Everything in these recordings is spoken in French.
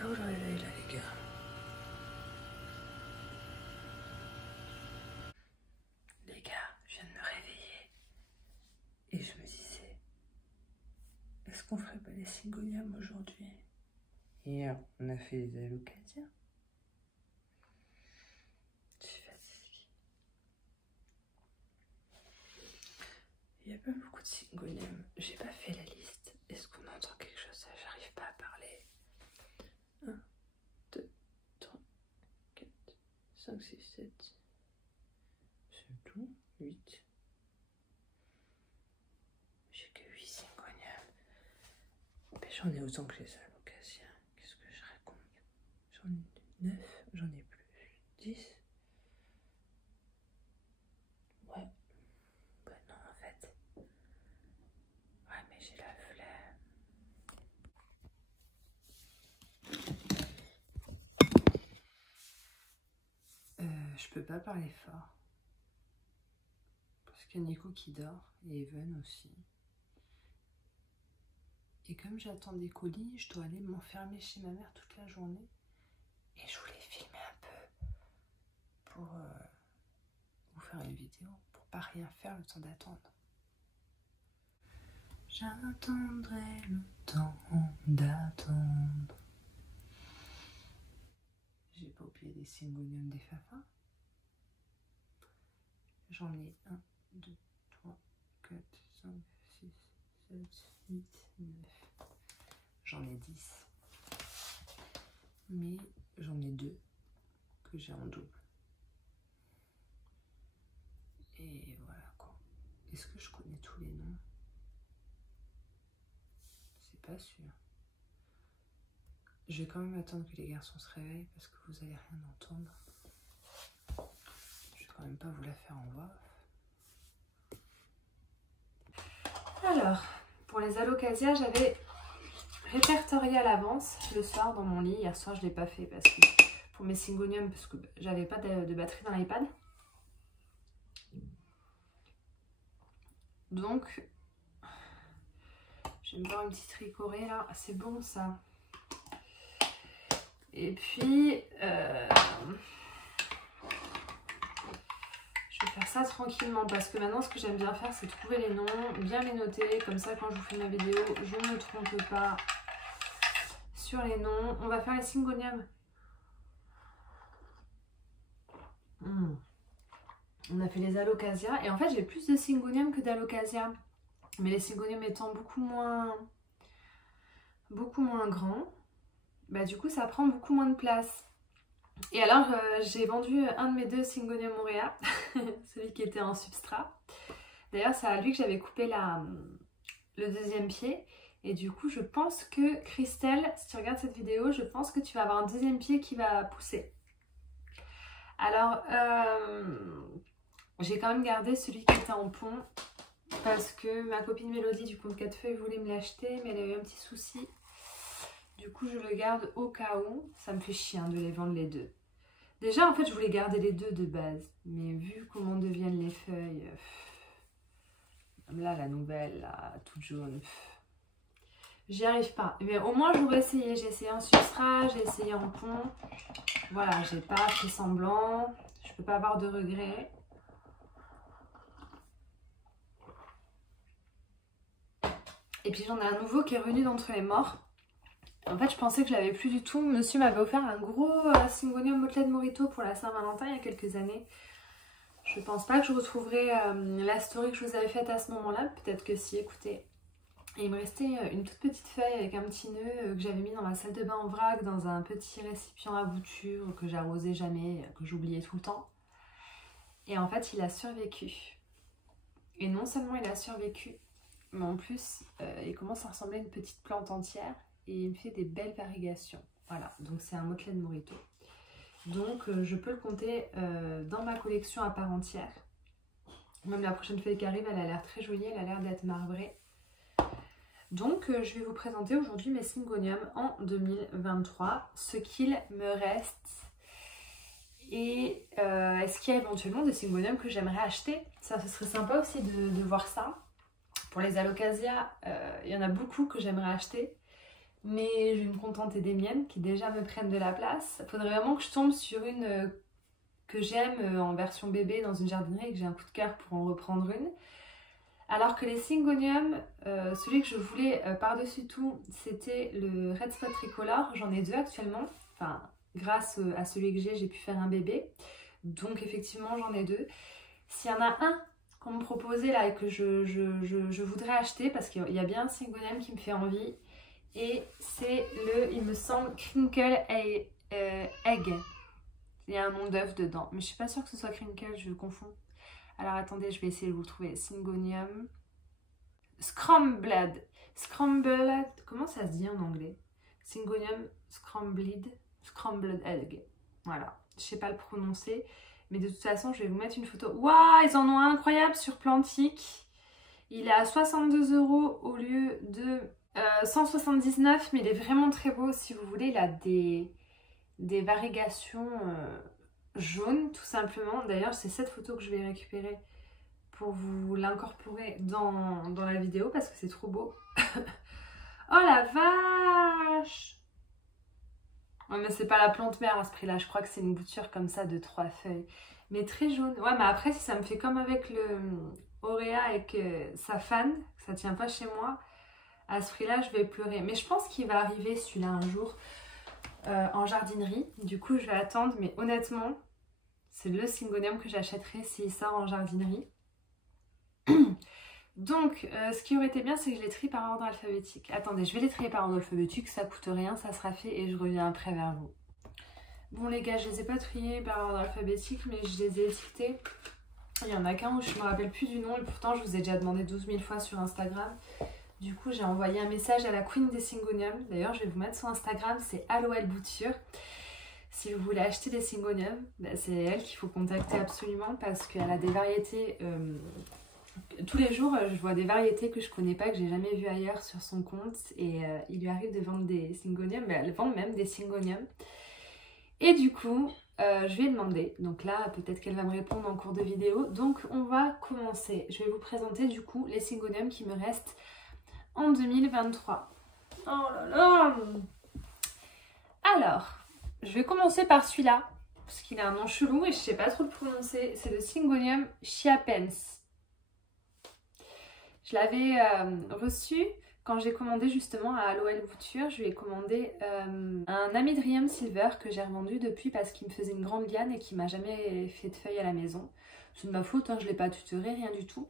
C'est là où je réveille là les gars. Les gars, je viens de me réveiller. Et je me disais, est-ce qu'on ferait pas les Syngonium aujourd'hui? Hier, on a fait les Alocasias. Je suis fatiguée. Il n'y a pas beaucoup de Syngonium. J'ai pas fait la liste. Est-ce qu'on entend quelque chose? J'arrive pas à parler. 1, 2, 3, 4, 5, 6, 7. C'est tout. 8. J'ai que 8 Syngonium. Mais j'en ai autant que les Alocasias. Qu'est-ce que je raconte? J'en ai 9, j'en ai plus. 10. Ouais. Bah non en fait. Ouais mais j'ai la flemme. Je peux pas parler fort. Parce qu'il y a Nico qui dort et Even aussi. Et comme j'attends des colis, je dois aller m'enfermer chez ma mère toute la journée. Et je voulais filmer un peu pour vous faire une vidéo, pour pas rien faire le temps d'attendre. J'attendrai le temps d'attendre. J'ai pas oublié des Syngonium des Fafas. J'en ai 1, 2, 3, 4, 5, 6, 7, 8, 9. J'en ai 10. Mais j'en ai 2 que j'ai en double. Et voilà quoi. Est-ce que je connais tous les noms? C'est pas sûr. Je vais quand même attendre que les garçons se réveillent parce que vous allez rien entendre. Je vais quand même pas vous la faire en voix. Alors, pour les Alocasias, j'avais répertorié à l'avance le soir dans mon lit. Hier soir, je ne l'ai pas fait parce que pour mes Syngonium, parce que j'avais pas de batterie dans l'iPad. Donc, je vais me faire une petite ricorée là. C'est bon ça. Et puis, je vais faire ça tranquillement parce que maintenant, ce que j'aime bien faire, c'est trouver les noms, bien les noter. Comme ça, quand je vous fais ma vidéo, je ne me trompe pas sur les noms. On va faire les Syngonium. On a fait les Alocasias. Et en fait, j'ai plus de Syngonium que d'Alocasias. Mais les Syngonium étant beaucoup moins grands, bah du coup, ça prend beaucoup moins de place. Et alors, j'ai vendu un de mes 2 Syngonium aurea, celui qui était en substrat. D'ailleurs, c'est à lui que j'avais coupé le deuxième pied. Et du coup, je pense que, Christelle, si tu regardes cette vidéo, je pense que tu vas avoir un deuxième pied qui va pousser. Alors, j'ai quand même gardé celui qui était en pont parce que ma copine Mélodie du compte 4 feuilles voulait me l'acheter, mais elle a eu un petit souci. Du coup, je le garde au cas où. Ça me fait chier de les vendre les 2. Déjà, en fait, je voulais garder les 2 de base. Mais vu comment deviennent les feuilles... Là, la nouvelle, là, toute jaune. J'y arrive pas. Mais au moins, j'aurais essayé. J'ai essayé en substrat, j'ai essayé en pont. Voilà, j'ai pas fait semblant. Je peux pas avoir de regrets. Et puis, j'en ai un nouveau qui est revenu d'entre les morts. En fait, je pensais que je l'avais plus du tout. Monsieur m'avait offert un gros Syngonium Moteled Morito pour la Saint-Valentin il y a quelques années. Je pense pas que je retrouverai la story que je vous avais faite à ce moment-là. Peut-être que si, écoutez. Et il me restait une toute petite feuille avec un petit nœud que j'avais mis dans ma salle de bain en vrac, dans un petit récipient à bouture que j'arrosais jamais, que j'oubliais tout le temps. Et en fait, il a survécu. Et non seulement il a survécu, mais en plus, il commence à ressembler à une petite plante entière. Et il me fait des belles varigations. Voilà, donc c'est un Moteled Morito. Donc je peux le compter dans ma collection à part entière. Même la prochaine feuille qui arrive, elle a l'air très jolie, elle a l'air d'être marbrée. Donc je vais vous présenter aujourd'hui mes Syngonium en 2023, ce qu'il me reste. Et est-ce qu'il y a éventuellement des Syngonium que j'aimerais acheter? Ça, ce serait sympa aussi de voir ça. Pour les Alocasias, il y en a beaucoup que j'aimerais acheter. mais je vais me contenter des miennes qui déjà me prennent de la place. Il faudrait vraiment que je tombe sur une que j'aime en version bébé dans une jardinerie et que j'ai un coup de cœur pour en reprendre une. Alors que les Syngonium, celui que je voulais par-dessus tout, c'était le Red Spot Tricolore. J'en ai deux actuellement. Enfin, grâce à celui que j'ai pu faire un bébé. Donc effectivement, j'en ai deux. S'il y en a un qu'on me proposait là et que je voudrais acheter, parce qu'il y a bien un Syngonium qui me fait envie, et c'est le, il me semble, Crinkle Egg. Il y a un nom d'œuf dedans, mais je suis pas sûre que ce soit Crinkle, je confonds. Alors attendez, je vais essayer de vous le trouver. Syngonium Scrambled. Scrambled, comment ça se dit en anglais? Syngonium Scrambled Egg. Voilà, je sais pas le prononcer, mais de toute façon, je vais vous mettre une photo. Waouh, ils en ont un incroyable sur Plantic. Il est à 62 € au lieu de 179, mais il est vraiment très beau. Si vous voulez, il a des varigations jaunes, tout simplement. D'ailleurs, c'est cette photo que je vais récupérer pour vous l'incorporer dans la vidéo parce que c'est trop beau. Oh la vache! Ouais, mais c'est pas la plante mère à ce prix-là. Je crois que c'est une bouture comme ça de 3 feuilles. Mais très jaune. Ouais, mais après, si ça me fait comme avec le Auréa et que ça fane, que ça tient pas chez moi, à ce prix-là, je vais pleurer. Mais je pense qu'il va arriver celui-là un jour en jardinerie. Du coup, je vais attendre. Mais honnêtement, c'est le Syngonium que j'achèterai s'il sort en jardinerie. Donc, ce qui aurait été bien, c'est que je les trie par ordre alphabétique. Attendez, je vais les trier par ordre alphabétique, ça coûte rien, ça sera fait et je reviens après vers vous. Bon les gars, je les ai pas triés par ordre alphabétique, mais je les ai étiquetés. Il y en a qu'un où je me rappelle plus du nom et pourtant je vous ai déjà demandé 12 000 fois sur Instagram. Du coup, j'ai envoyé un message à la Queen des Syngonium. D'ailleurs, je vais vous mettre son Instagram, c'est Aloël Bouture. Si vous voulez acheter des Syngonium, bah, c'est elle qu'il faut contacter absolument parce qu'elle a des variétés... tous les jours, je vois des variétés que je connais pas, que j'ai jamais vues ailleurs sur son compte. Et il lui arrive de vendre des Syngonium, mais elle vend même des Syngonium. Et du coup, je lui ai demandé. Donc là, peut-être qu'elle va me répondre en cours de vidéo. Donc on va commencer. Je vais vous présenter du coup les Syngonium qui me restent en 2023. Oh là là! Alors, je vais commencer par celui-là. Parce qu'il a un nom chelou et je sais pas trop le prononcer. C'est le Syngonium Chiapens. Je l'avais reçu quand j'ai commandé justement à Aloël Bouture. Je lui ai commandé un Amydrium Silver que j'ai revendu depuis parce qu'il me faisait une grande liane et qui m'a jamais fait de feuilles à la maison. C'est de ma faute, hein, je ne l'ai pas tutoré, rien du tout.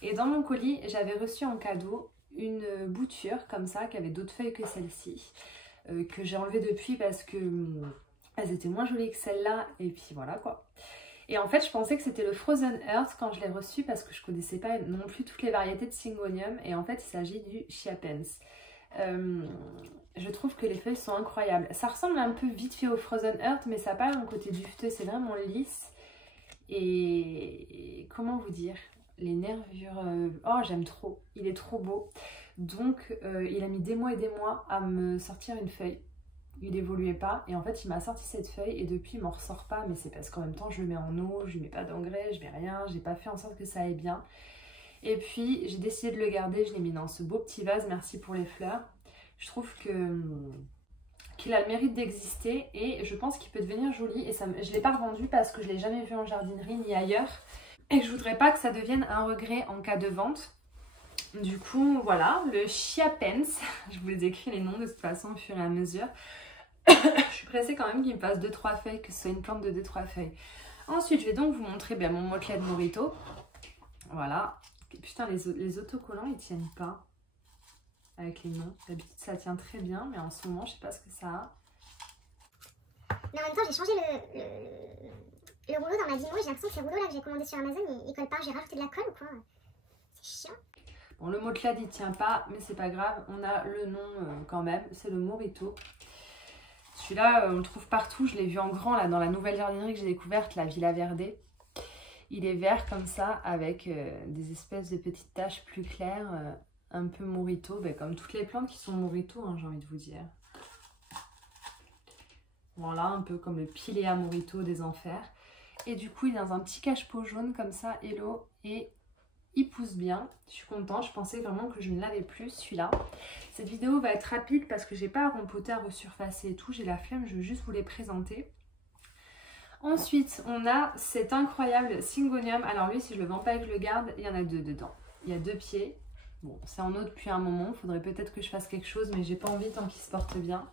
Et dans mon colis, j'avais reçu en cadeau une bouture comme ça qui avait d'autres feuilles que celle-ci. Que j'ai enlevée depuis parce que elles étaient moins jolies que celle-là. Et puis voilà quoi. Et en fait, je pensais que c'était le Frozen Earth quand je l'ai reçu parce que je connaissais pas non plus toutes les variétés de Syngonium. Et en fait, il s'agit du Chiapens. Je trouve que les feuilles sont incroyables. Ça ressemble un peu vite fait au Frozen Earth, mais ça n'a pas un côté dufteux, c'est vraiment lisse. Et comment vous dire? Les nervures... Oh, j'aime trop. Il est trop beau. Donc, il a mis des mois et des mois à me sortir une feuille. Il évoluait pas et en fait il m'a sorti cette feuille et depuis il m'en ressort pas, mais c'est parce qu'en même temps je le mets en eau, je lui mets pas d'engrais, je mets rien, j'ai pas fait en sorte que ça aille bien. Et puis j'ai décidé de le garder, je l'ai mis dans ce beau petit vase, merci pour les fleurs. Je trouve qu'il a le mérite d'exister et je pense qu'il peut devenir joli et ça, je l'ai pas revendu parce que je l'ai jamais vu en jardinerie ni ailleurs et je voudrais pas que ça devienne un regret en cas de vente. Du coup voilà, le Chiapens, je vous écris les noms de toute façon au fur et à mesure. Je suis pressée quand même qu'il me fasse 2-3 feuilles, que ce soit une plante de 2-3 feuilles. Ensuite, je vais donc vous montrer mon motelet de Morito. Voilà. Putain, les autocollants, ils tiennent pas avec les noms. D'habitude, ça tient très bien, mais en ce moment, je sais pas ce que ça a. Mais en même temps, j'ai changé le rouleau dans ma Dino et j'ai l'impression que ces rouleaux-là que j'ai commandés sur Amazon, ils collent pas. J'ai rajouté de la colle ou quoi? C'est chiant. Bon, le motelet, il tient pas, mais c'est pas grave. On a le nom quand même. C'est le Morito. Celui-là, on le trouve partout. Je l'ai vu en grand là dans la nouvelle jardinerie que j'ai découverte, la Villa Verde. Il est vert comme ça avec des espèces de petites taches plus claires, un peu Morito, comme toutes les plantes qui sont Morito, hein, j'ai envie de vous dire. Voilà, un peu comme le Pilea Morito des enfers. Et du coup, il est dans un petit cache-pot jaune comme ça, hello, et il pousse bien. Je suis contente, je pensais vraiment que je ne l'avais plus celui-là. Cette vidéo va être rapide parce que j'ai pas à rempoter, à resurfacer et tout. J'ai la flemme, je veux juste vous les présenter. Ensuite, on a cet incroyable Syngonium. Alors lui, si je le vends pas et que je le garde, il y en a 2 dedans. Il y a 2 pieds. Bon, c'est en eau depuis un moment. Il faudrait peut-être que je fasse quelque chose, mais j'ai pas envie tant qu'il se porte bien.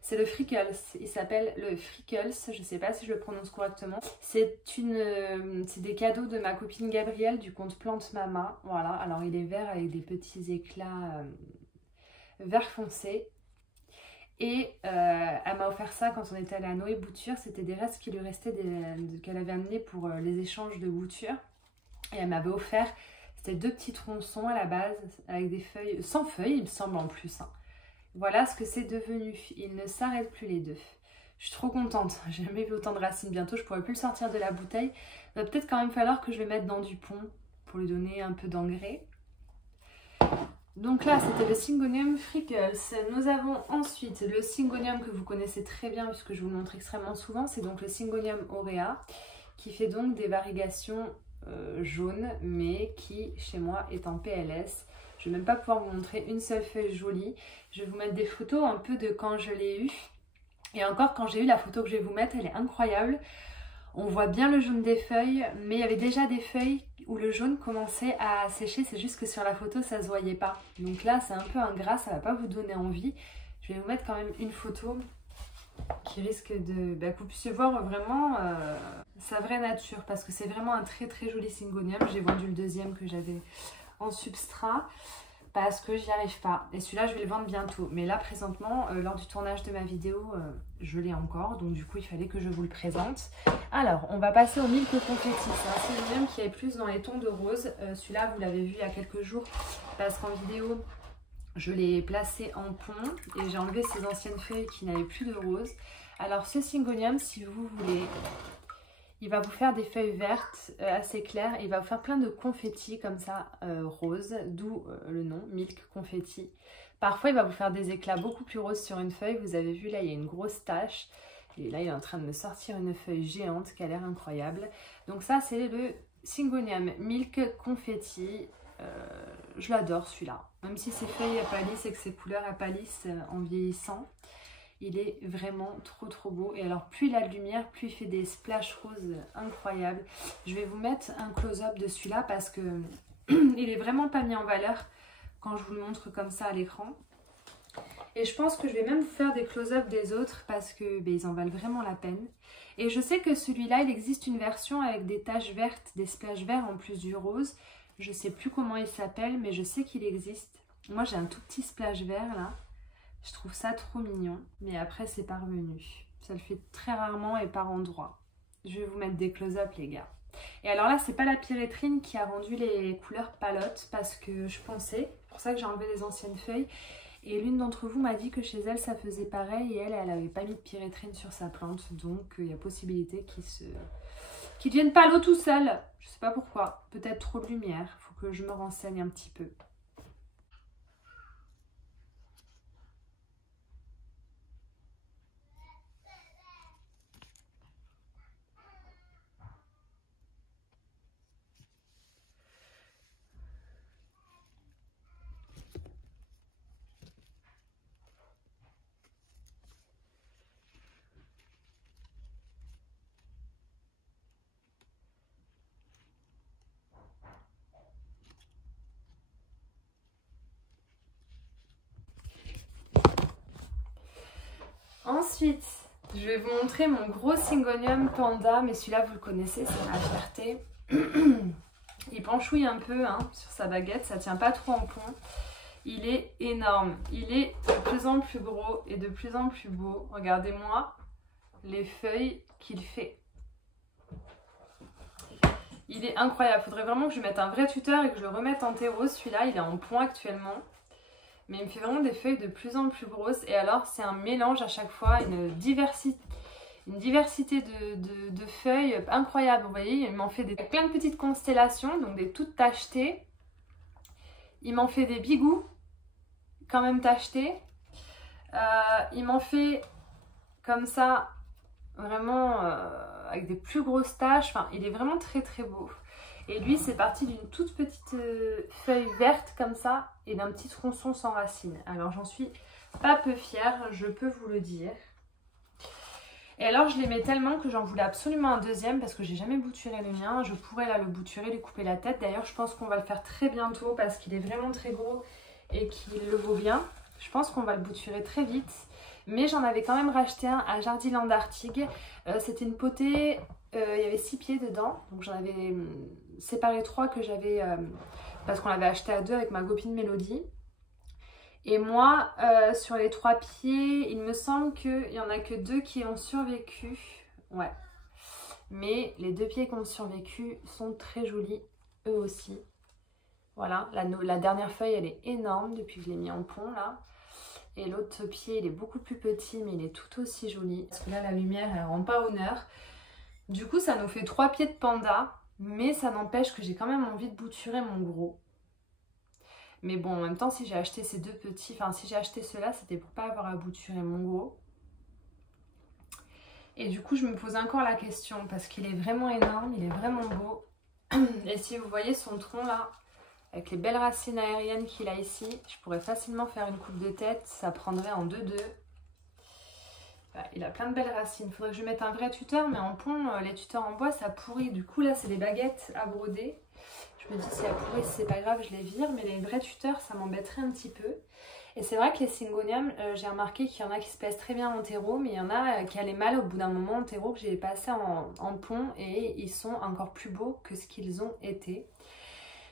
C'est le Freckles. Il s'appelle le Freckles. Je sais pas si je le prononce correctement. C'est des cadeaux de ma copine Gabrielle du compte Plante Mama. Voilà. Alors il est vert avec des petits éclats vert foncé. Et elle m'a offert ça quand on était allé à Noé Bouture. C'était des restes qui lui restaient qu'elle avait amenés pour les échanges de bouture. Et elle m'avait offert, c'était 2 petits tronçons à la base, avec des feuilles, sans feuilles il me semble en plus. Hein. Voilà ce que c'est devenu. Ils ne s'arrêtent plus les 2. Je suis trop contente. J'ai jamais vu autant de racines. Bientôt je pourrai plus le sortir de la bouteille. Il va peut-être quand même falloir que je le mette dans du pont pour lui donner un peu d'engrais. Donc là, c'était le Syngonium Freckles. Nous avons ensuite le Syngonium que vous connaissez très bien puisque je vous le montre extrêmement souvent. C'est donc le Syngonium aurea qui fait donc des variegations jaunes mais qui, chez moi, est en PLS. Je ne vais même pas pouvoir vous montrer une seule feuille jolie. Je vais vous mettre des photos un peu de quand je l'ai eu. Et encore, quand j'ai eu la photo que je vais vous mettre, elle est incroyable. On voit bien le jaune des feuilles, mais il y avait déjà des feuilles où le jaune commençait à sécher, c'est juste que sur la photo ça se voyait pas. Donc là c'est un peu ingrat, ça va pas vous donner envie. Je vais vous mettre quand même une photo qui risque de... que vous puissiez voir vraiment sa vraie nature, parce que c'est vraiment un très très joli Syngonium. J'ai vendu le deuxième que j'avais en substrat parce que j'y arrive pas. Et celui-là je vais le vendre bientôt. Mais là présentement, lors du tournage de ma vidéo, je l'ai encore. Donc du coup il fallait que je vous le présente. Alors on va passer au Milk Confetti. C'est un Syngonium qui est plus dans les tons de rose. Celui-là vous l'avez vu il y a quelques jours parce qu'en vidéo je l'ai placé en pont. Et j'ai enlevé ces anciennes feuilles qui n'avaient plus de rose. Alors ce Syngonium, si vous voulez... il va vous faire des feuilles vertes assez claires et il va vous faire plein de confettis comme ça, roses, d'où le nom, Milk Confetti. Parfois, il va vous faire des éclats beaucoup plus roses sur une feuille. Vous avez vu, là, il y a une grosse tache. Et là, il est en train de me sortir une feuille géante qui a l'air incroyable. Donc ça, c'est le Syngonium Milk Confetti. Je l'adore, celui-là. Même si ses feuilles pâlissent et que ses couleurs pâlissent en vieillissant. Il est vraiment trop beau. Et alors plus il a de lumière, plus il fait des splashes roses incroyables. Je vais vous mettre un close-up de celui-là parce que il est vraiment pas mis en valeur quand je vous le montre comme ça à l'écran. Et je pense que je vais même vous faire des close-up des autres parce que ils en valent vraiment la peine. Et je sais que celui-là, il existe une version avec des taches vertes, des splashes verts en plus du rose. Je sais plus comment il s'appelle, mais je sais qu'il existe. Moi j'ai un tout petit splash vert là. Je trouve ça trop mignon, mais après c'est pas revenu. Ça le fait très rarement et par endroit. Je vais vous mettre des close-up les gars. Et alors là c'est pas la pyrétrine qui a rendu les couleurs palottes parce que je pensais, c'est pour ça que j'ai enlevé les anciennes feuilles. Et l'une d'entre vous m'a dit que chez elle ça faisait pareil et elle avait pas mis de pyrétrine sur sa plante. Donc il y a possibilité qu'il devienne palo tout seul. Je sais pas pourquoi, peut-être trop de lumière, faut que je me renseigne un petit peu. Ensuite, je vais vous montrer mon gros Syngonium Panda, mais celui-là vous le connaissez, c'est ma fierté. Il penchouille un peu hein, sur sa baguette, ça tient pas trop en pont. Il est énorme, il est de plus en plus gros et de plus en plus beau. Regardez-moi les feuilles qu'il fait. Il est incroyable, il faudrait vraiment que je mette un vrai tuteur et que je le remette en terreau. Celui-là, il est en pont actuellement. Mais il me fait vraiment des feuilles de plus en plus grosses. Et alors, c'est un mélange à chaque fois, une diversité de feuilles incroyable. Vous voyez, il m'en fait plein de petites constellations, donc des toutes tachetées. Il m'en fait des bigous, quand même tachetés. Il m'en fait comme ça, vraiment avec des plus grosses taches. Enfin, il est vraiment très beau. Et lui, c'est parti d'une toute petite feuille verte comme ça et d'un petit tronçon sans racines. Alors, j'en suis pas peu fière, je peux vous le dire. Et alors, je l'aimais tellement que j'en voulais absolument un deuxième parce que j'ai jamais bouturé le mien. Je pourrais là le bouturer, lui couper la tête. D'ailleurs, je pense qu'on va le faire très bientôt parce qu'il est vraiment très gros et qu'il le vaut bien. Je pense qu'on va le bouturer très vite. Mais j'en avais quand même racheté un à Jardiland Artigues. C'était une potée, il y avait 6 pieds dedans. Donc j'en avais séparé 3 que j'avais parce qu'on l'avait acheté à 2 avec ma copine Mélodie. Et moi, sur les 3 pieds, il me semble qu'il n'y en a que 2 qui ont survécu. Ouais. Mais les 2 pieds qui ont survécu sont très jolis, eux aussi. Voilà, la dernière feuille, elle est énorme depuis que je l'ai mis en pont, là. Et l'autre pied, il est beaucoup plus petit, mais il est tout aussi joli. Parce que là, la lumière, elle ne rend pas honneur. Du coup, ça nous fait 3 pieds de panda. Mais ça n'empêche que j'ai quand même envie de bouturer mon gros. Mais bon, en même temps, si j'ai acheté ces 2 petits, enfin si j'ai acheté ceux-là, c'était pour pas avoir à bouturer mon gros. Et du coup, je me pose encore la question parce qu'il est vraiment énorme, il est vraiment beau. Et si vous voyez son tronc là, avec les belles racines aériennes qu'il a ici, je pourrais facilement faire une coupe de tête, ça prendrait en 2-2. Il a plein de belles racines. Il faudrait que je mette un vrai tuteur, mais en pont, les tuteurs en bois, ça pourrit. Du coup, là, c'est des baguettes à broder. Je me dis, si elles pourrissent, c'est pas grave, je les vire. Mais les vrais tuteurs, ça m'embêterait un petit peu. Et c'est vrai que les Syngonium, j'ai remarqué qu'il y en a qui se pèsent très bien en terreau, mais il y en a qui allaient mal au bout d'un moment en terreau, que j'ai passé en pont. Et ils sont encore plus beaux que ce qu'ils ont été.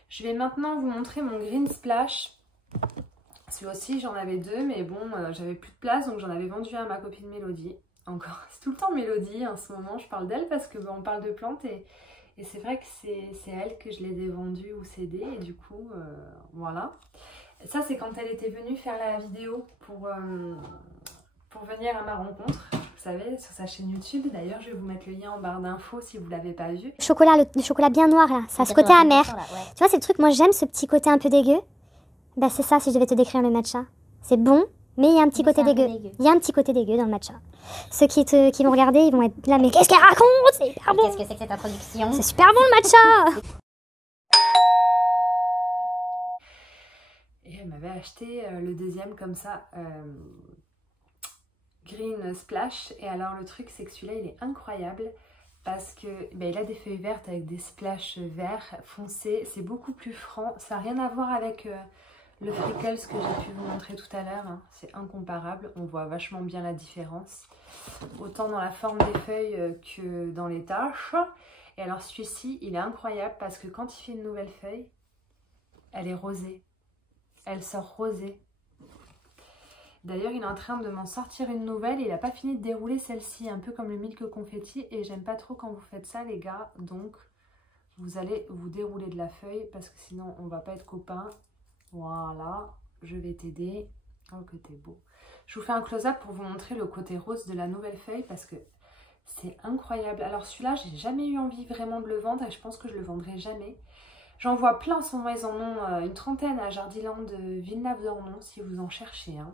Je vais maintenant vous montrer mon Green Splash. Celui aussi j'en avais 2, mais bon j'avais plus de place, donc j'en avais vendu un à ma copine Mélodie. Encore, c'est tout le temps Mélodie en ce moment, je parle d'elle parce que on parle de plantes et c'est vrai que c'est elle que je les ai vendues ou cédées et du coup voilà. Ça c'est quand elle était venue faire la vidéo pour venir à ma rencontre, vous savez, sur sa chaîne YouTube. D'ailleurs je vais vous mettre le lien en barre d'infos si vous ne l'avez pas vu. Le chocolat bien noir là, ça a ce côté amer. Là, ouais. Tu vois c'est le truc, moi j'aime ce petit côté un peu dégueu. Bah c'est ça si je devais te décrire le matcha. C'est bon, mais il y a un petit côté dégueu. Il y a un petit côté dégueu dans le matcha. Ceux qui vont regarder, ils vont être là, mais qu'est-ce qu'elle raconte? C'est hyper bon. Qu'est-ce que c'est que cette introduction? C'est super bon le matcha. Et elle m'avait acheté le deuxième comme ça, Green Splash. Et alors le truc c'est que celui-là il est incroyable. Parce que il a des feuilles vertes avec des splashes verts foncés. C'est beaucoup plus franc. Ça n'a rien à voir avec le Freckles que j'ai pu vous montrer tout à l'heure. Hein. C'est incomparable. On voit vachement bien la différence. Autant dans la forme des feuilles que dans les taches. Et alors celui-ci, il est incroyable parce que quand il fait une nouvelle feuille, elle est rosée. Elle sort rosée. D'ailleurs, il est en train de m'en sortir une nouvelle et il n'a pas fini de dérouler celle-ci, un peu comme le milk confetti. Et j'aime pas trop quand vous faites ça, les gars. Donc, vous allez vous dérouler de la feuille parce que sinon, on va pas être copains. Voilà, je vais t'aider. Oh, que t'es beau. Je vous fais un close-up pour vous montrer le côté rose de la nouvelle feuille parce que c'est incroyable. Alors, celui-là, j'ai jamais eu envie vraiment de le vendre et je pense que je le vendrai jamais. J'en vois plein en ce moment. Ils en ont une trentaine à Jardiland de Villeneuve-d'Ornon si vous en cherchez un.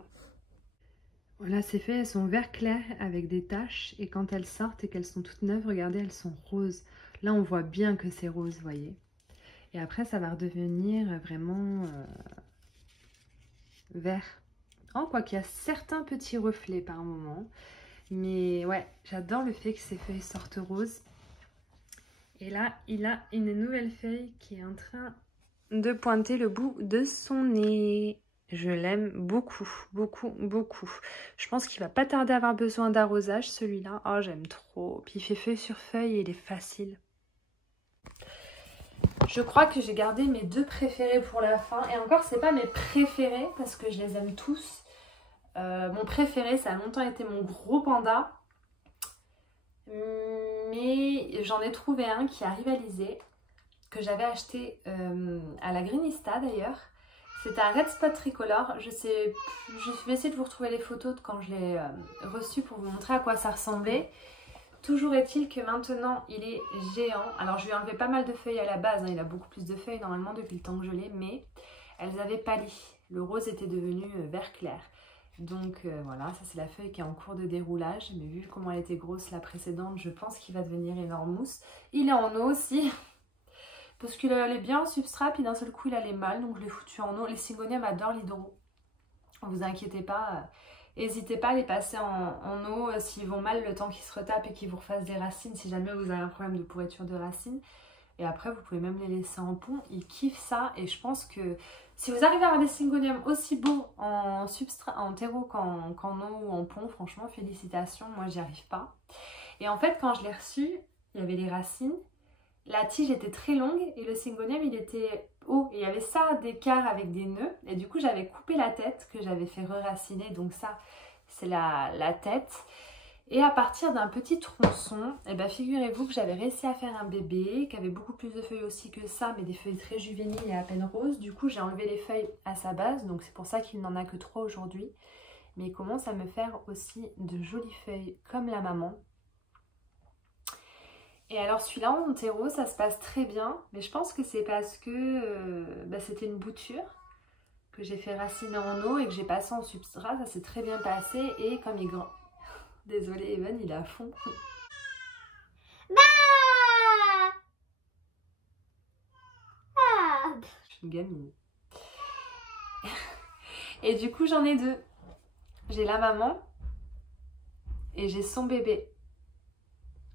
Voilà, ces feuilles, elles sont vert clair avec des taches. Et quand elles sortent et qu'elles sont toutes neuves, regardez, elles sont roses. Là, on voit bien que c'est rose, vous voyez. Et après, ça va redevenir vraiment vert. Oh, quoi qu'il y a certains petits reflets par moment. Mais ouais, j'adore le fait que ces feuilles sortent roses. Et là, il a une nouvelle feuille qui est en train de pointer le bout de son nez. Je l'aime beaucoup, beaucoup, beaucoup. Je pense qu'il va pas tarder à avoir besoin d'arrosage, celui-là. Oh, j'aime trop. Puis il fait feuille sur feuille et il est facile. Je crois que j'ai gardé mes 2 préférés pour la fin. Et encore, c'est pas mes préférés parce que je les aime tous. Mon préféré, ça a longtemps été mon gros panda. Mais j'en ai trouvé un qui a rivalisé, que j'avais acheté à la Greenista d'ailleurs. C'est un Red Spot tricolore. Je vais essayer de vous retrouver les photos de quand je l'ai reçu pour vous montrer à quoi ça ressemblait. Toujours est-il que maintenant il est géant. Alors je lui ai enlevé pas mal de feuilles à la base. Hein. Il a beaucoup plus de feuilles normalement depuis le temps que je l'ai. Mais elles avaient pâli. Le rose était devenu vert clair. Donc voilà, ça c'est la feuille qui est en cours de déroulage. Mais vu comment elle était grosse la précédente, je pense qu'il va devenir énorme mousse. Il est en eau aussi. parce qu'il allait bien en substrat, puis d'un seul coup il allait mal, donc je l'ai foutu en eau. Les Syngoniums adorent l'hydro, vous inquiétez pas, n'hésitez pas à les passer en eau s'ils vont mal le temps qu'ils se retapent et qu'ils vous refassent des racines, si jamais vous avez un problème de pourriture de racines. Et après vous pouvez même les laisser en pont, ils kiffent ça. Et je pense que si vous arrivez à avoir des Syngoniums aussi beaux en substrat, en terreau qu'en eau ou en pont, franchement félicitations, moi j'y arrive pas. Et en fait quand je l'ai reçu, il y avait les racines, la tige était très longue et le Syngonium il était haut. Et il y avait ça d'écart avec des nœuds. Et du coup j'avais coupé la tête que j'avais fait re-raciner, donc ça c'est la tête. Et à partir d'un petit tronçon, eh ben, figurez-vous que j'avais réussi à faire un bébé, qui avait beaucoup plus de feuilles aussi que ça, mais des feuilles très juvéniles et à peine roses. Du coup, j'ai enlevé les feuilles à sa base, donc c'est pour ça qu'il n'en a que 3 aujourd'hui. Mais il commence à me faire aussi de jolies feuilles comme la maman. Et alors celui-là en terreau, ça se passe très bien, mais je pense que c'est parce que c'était une bouture que j'ai fait raciner en eau et que j'ai passé en substrat, ça s'est très bien passé et comme il grand... Désolée Evan, il est à fond. Bah Je suis une gamine. Et du coup j'en ai 2. J'ai la maman et j'ai son bébé.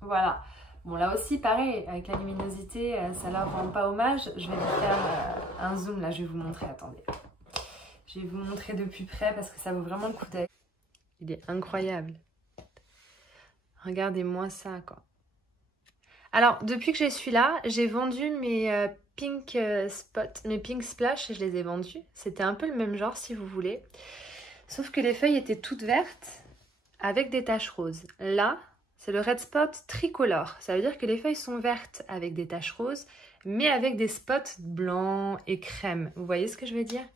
Voilà. Bon là aussi pareil, avec la luminosité, ça leur rend pas hommage. Je vais vous faire un zoom là, je vais vous montrer, attendez. Je vais vous montrer de plus près parce que ça vaut vraiment le coup d'œil. Il est incroyable. Regardez-moi ça quoi. Alors depuis que j'ai celui-là, j'ai vendu mes pink spot, mes pink splash, je les ai vendus. C'était un peu le même genre si vous voulez. Sauf que les feuilles étaient toutes vertes avec des taches roses. Là, c'est le red spot tricolore. Ça veut dire que les feuilles sont vertes avec des taches roses, mais avec des spots blancs et crème. Vous voyez ce que je veux dire?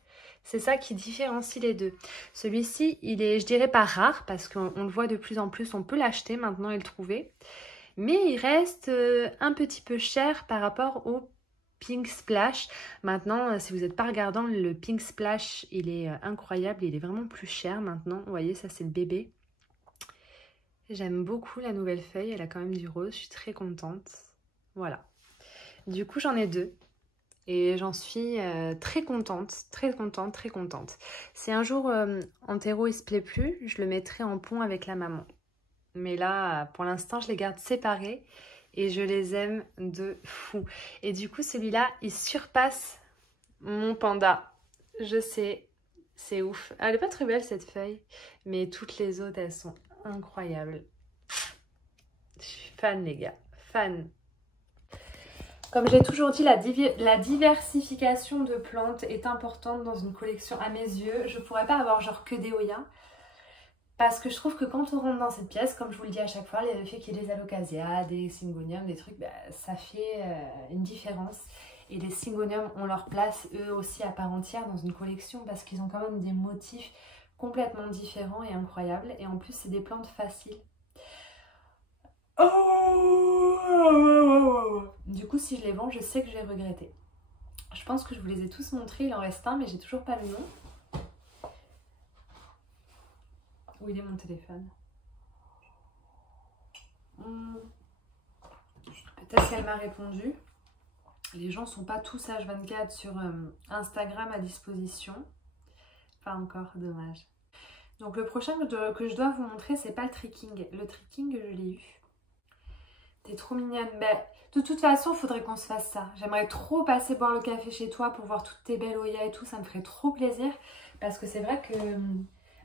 C'est ça qui différencie les deux. Celui-ci, il est, je dirais pas rare, parce qu'on le voit de plus en plus, on peut l'acheter maintenant et le trouver. Mais il reste un petit peu cher par rapport au Pink Splash. Maintenant, si vous n'êtes pas regardant, le Pink Splash, il est incroyable. Il est vraiment plus cher maintenant. Vous voyez, ça c'est le bébé. J'aime beaucoup la nouvelle feuille. Elle a quand même du rose. Je suis très contente. Voilà. Du coup, j'en ai 2. Et j'en suis très contente, très contente, très contente. Si un jour en terreau il se plaît plus, je le mettrai en pont avec la maman. Mais là, pour l'instant, je les garde séparés et je les aime de fou. Et du coup, celui-là, il surpasse mon panda. Je sais, c'est ouf. Elle est pas très belle cette feuille, mais toutes les autres, elles sont incroyables. Je suis fan, les gars, fan. Comme j'ai toujours dit, la diversification de plantes est importante dans une collection à mes yeux. Je ne pourrais pas avoir genre que des Hoya. Parce que je trouve que quand on rentre dans cette pièce, comme je vous le dis à chaque fois, le fait qu'il y ait des Alocasia, des Syngoniums, des trucs, ça fait une différence. Et les Syngoniums ont leur place eux aussi à part entière dans une collection parce qu'ils ont quand même des motifs complètement différents et incroyables. Et en plus, c'est des plantes faciles. Du coup, si je les vends, je sais que je vais regretter. Je pense que je vous les ai tous montrés, il en reste un, mais j'ai toujours pas le nom. Où il est mon téléphone? Peut-être qu'elle m'a répondu. Les gens sont pas tous H24 sur Instagram à disposition. Pas encore, dommage. Donc le prochain que je dois vous montrer, c'est pas le tricking. Le tricking, je l'ai eu. T'es trop mignonne. Mais de toute façon, il faudrait qu'on se fasse ça. J'aimerais trop passer boire le café chez toi pour voir toutes tes belles Hoya et tout. Ça me ferait trop plaisir. Parce que c'est vrai que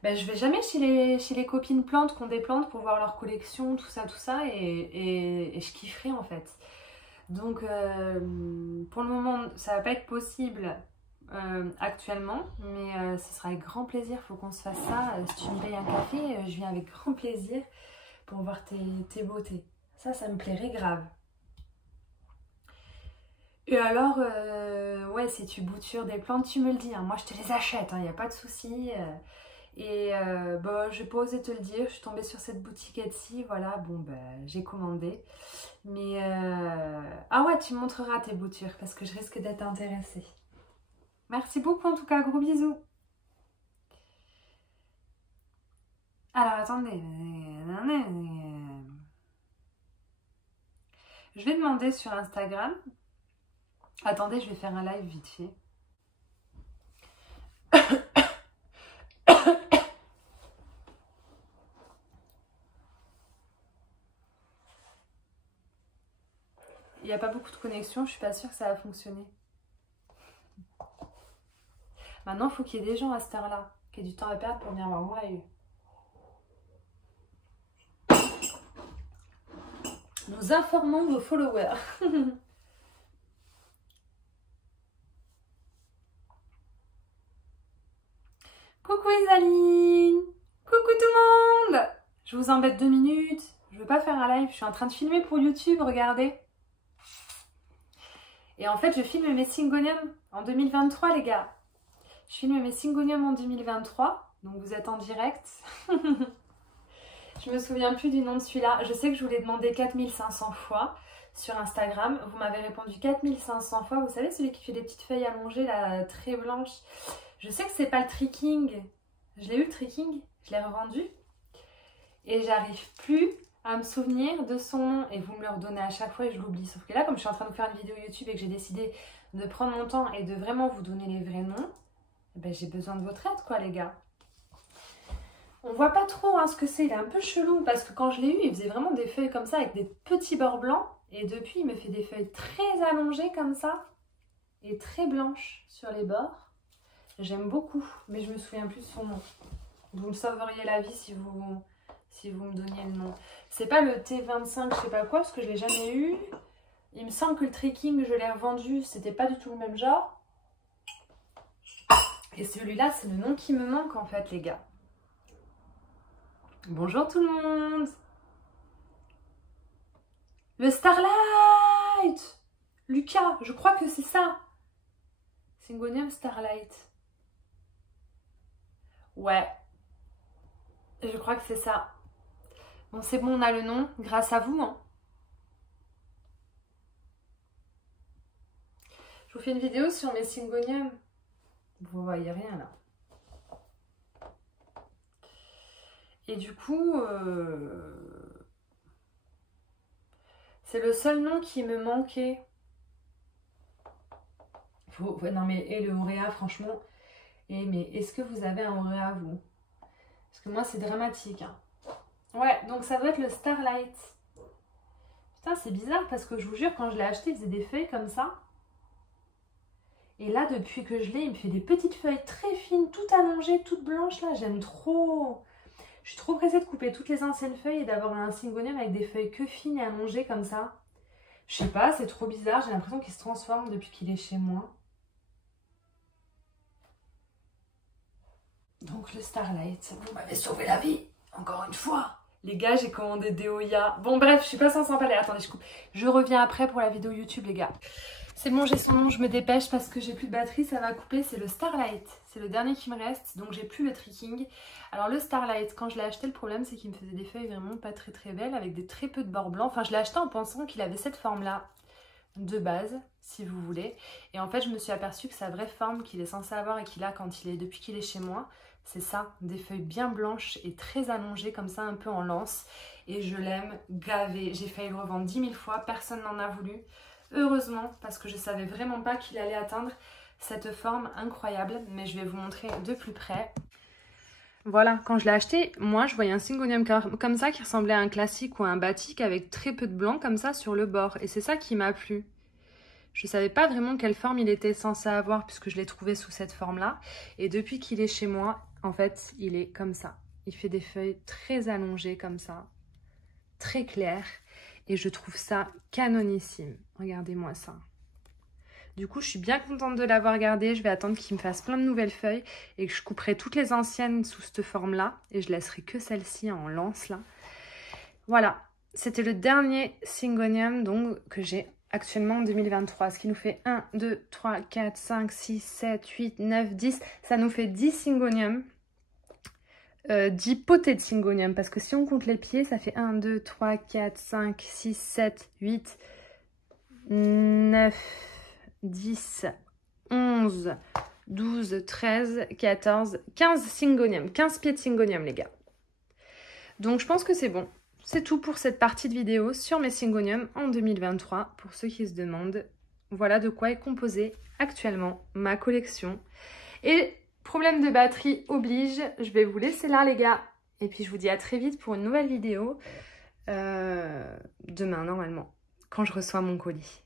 je vais jamais chez les copines plantes qui ont des plantes pour voir leur collection, tout ça. Et je kifferais en fait. Donc pour le moment, ça va pas être possible actuellement. Mais ce sera avec grand plaisir. Il faut qu'on se fasse ça. Si tu me payes un café, je viens avec grand plaisir pour voir tes beautés. Ça me plairait grave. Et alors, ouais, si tu boutures des plantes, tu me le dis. Hein. Moi, je te les achète, il n'y a pas de souci. Je vais pas osé te le dire. Je suis tombée sur cette boutique Etsy. Voilà, bon, j'ai commandé. Mais, ah ouais, tu me montreras tes boutures parce que je risque d'être intéressée. Merci beaucoup, en tout cas. Gros bisous. Alors, attendez. Je vais demander sur Instagram Attendez, je vais faire un live vite fait. Il n'y a pas beaucoup de connexion, je suis pas sûre que ça va fonctionner. Maintenant, il faut qu'il y ait des gens à cette heure-là, qui aient du temps à perdre pour venir voir mon live. Nous informons vos followers. Coucou Isaline. Coucou tout le monde. Je vous embête 2 minutes. Je veux pas faire un live, je suis en train de filmer pour YouTube, regardez. Et en fait, je filme mes Syngonium en 2023, les gars. Je filme mes Syngonium en 2023, donc vous êtes en direct. Je me souviens plus du nom de celui-là. Je sais que je vous l'ai demandé 4500 fois sur Instagram. Vous m'avez répondu 4500 fois. Vous savez, celui qui fait des petites feuilles allongées, là, très blanches. Je sais que c'est pas le tricking. Je l'ai eu le tricking, je l'ai revendu. Et j'arrive plus à me souvenir de son nom. Et vous me le redonnez à chaque fois et je l'oublie. Sauf que là, comme je suis en train de faire une vidéo YouTube et que j'ai décidé de prendre mon temps et de vraiment vous donner les vrais noms, eh ben, j'ai besoin de votre aide, quoi, les gars. On voit pas trop hein, ce que c'est, il est un peu chelou parce que quand je l'ai eu, il faisait vraiment des feuilles comme ça avec des petits bords blancs. Et depuis, il me fait des feuilles très allongées comme ça et très blanches sur les bords. J'aime beaucoup, mais je me souviens plus de son nom. Vous me sauveriez la vie si vous me donniez le nom. C'est pas le T25, je sais pas quoi, parce que je l'ai jamais eu. Il me semble que le tricking, je l'ai revendu, c'était pas du tout le même genre. Et celui-là, c'est le nom qui me manque en fait, les gars. Bonjour tout le monde. Le Starlight. Lucas, je crois que c'est ça. Syngonium Starlight. Ouais. Je crois que c'est ça. Bon, c'est bon, on a le nom, grâce à vous. Hein. Je vous fais une vidéo sur mes Syngonium. Vous voyez rien là. Et du coup, c'est le seul nom qui me manquait. Non mais, et le Auréa, franchement. Mais est-ce que vous avez un Auréa, vous? Parce que moi, c'est dramatique. Hein. Ouais, donc ça doit être le Starlight. Putain, c'est bizarre parce que je vous jure, quand je l'ai acheté, il faisait des feuilles comme ça. Et là, depuis que je l'ai, il me fait des petites feuilles très fines, toutes allongées, toutes blanches. Là, j'aime trop. Je suis trop pressée de couper toutes les anciennes feuilles et d'avoir un Syngonium avec des feuilles que fines et allongées comme ça. Je sais pas, c'est trop bizarre. J'ai l'impression qu'il se transforme depuis qu'il est chez moi. Donc le Starlight, vous m'avez sauvé la vie, encore une fois. Les gars, j'ai commandé des Oya. Bon bref, je suis pas censée en parler. Attendez, je coupe. Je reviens après pour la vidéo YouTube, les gars. C'est bon, j'ai son nom, je me dépêche parce que j'ai plus de batterie, ça va couper. C'est le Starlight, c'est le dernier qui me reste, donc j'ai plus le tricking. Alors le Starlight, quand je l'ai acheté, le problème c'est qu'il me faisait des feuilles vraiment pas très belles avec des très peu de bords blancs. Enfin, je l'ai acheté en pensant qu'il avait cette forme-là de base, si vous voulez. Et en fait, je me suis aperçue que sa vraie forme qu'il est censé avoir et qu'il a depuis qu'il est chez moi, c'est ça, des feuilles bien blanches et très allongées comme ça, un peu en lance. Et je l'aime gavé. J'ai failli le revendre 10 000 fois, personne n'en a voulu. Heureusement, parce que je savais vraiment pas qu'il allait atteindre cette forme incroyable. Mais je vais vous montrer de plus près. Voilà, quand je l'ai acheté, moi je voyais un Syngonium comme ça qui ressemblait à un classique ou à un batik avec très peu de blanc comme ça sur le bord. Et c'est ça qui m'a plu. Je ne savais pas vraiment quelle forme il était censé avoir puisque je l'ai trouvé sous cette forme-là. Et depuis qu'il est chez moi, en fait, il est comme ça. Il fait des feuilles très allongées comme ça, très claires. Et je trouve ça canonissime. Regardez-moi ça. Du coup, je suis bien contente de l'avoir gardé. Je vais attendre qu'il me fasse plein de nouvelles feuilles et que je couperai toutes les anciennes sous cette forme-là. Et je laisserai que celle-ci en lance là. Voilà, c'était le dernier Syngonium donc, que j'ai actuellement en 2023. Ce qui nous fait 1, 2, 3, 4, 5, 6, 7, 8, 9, 10. Ça nous fait 10 Syngonium. 10 potées de Syngonium. Parce que si on compte les pieds, ça fait 1, 2, 3, 4, 5, 6, 7, 8, 9, 10, 11, 12, 13, 14, 15 Syngonium. 15 pieds de Syngonium, les gars. Donc, je pense que c'est bon. C'est tout pour cette partie de vidéo sur mes Syngonium en 2023. Pour ceux qui se demandent, voilà de quoi est composée actuellement ma collection. Et problème de batterie oblige, je vais vous laisser là les gars. Et puis je vous dis à très vite pour une nouvelle vidéo. Demain normalement, quand je reçois mon colis.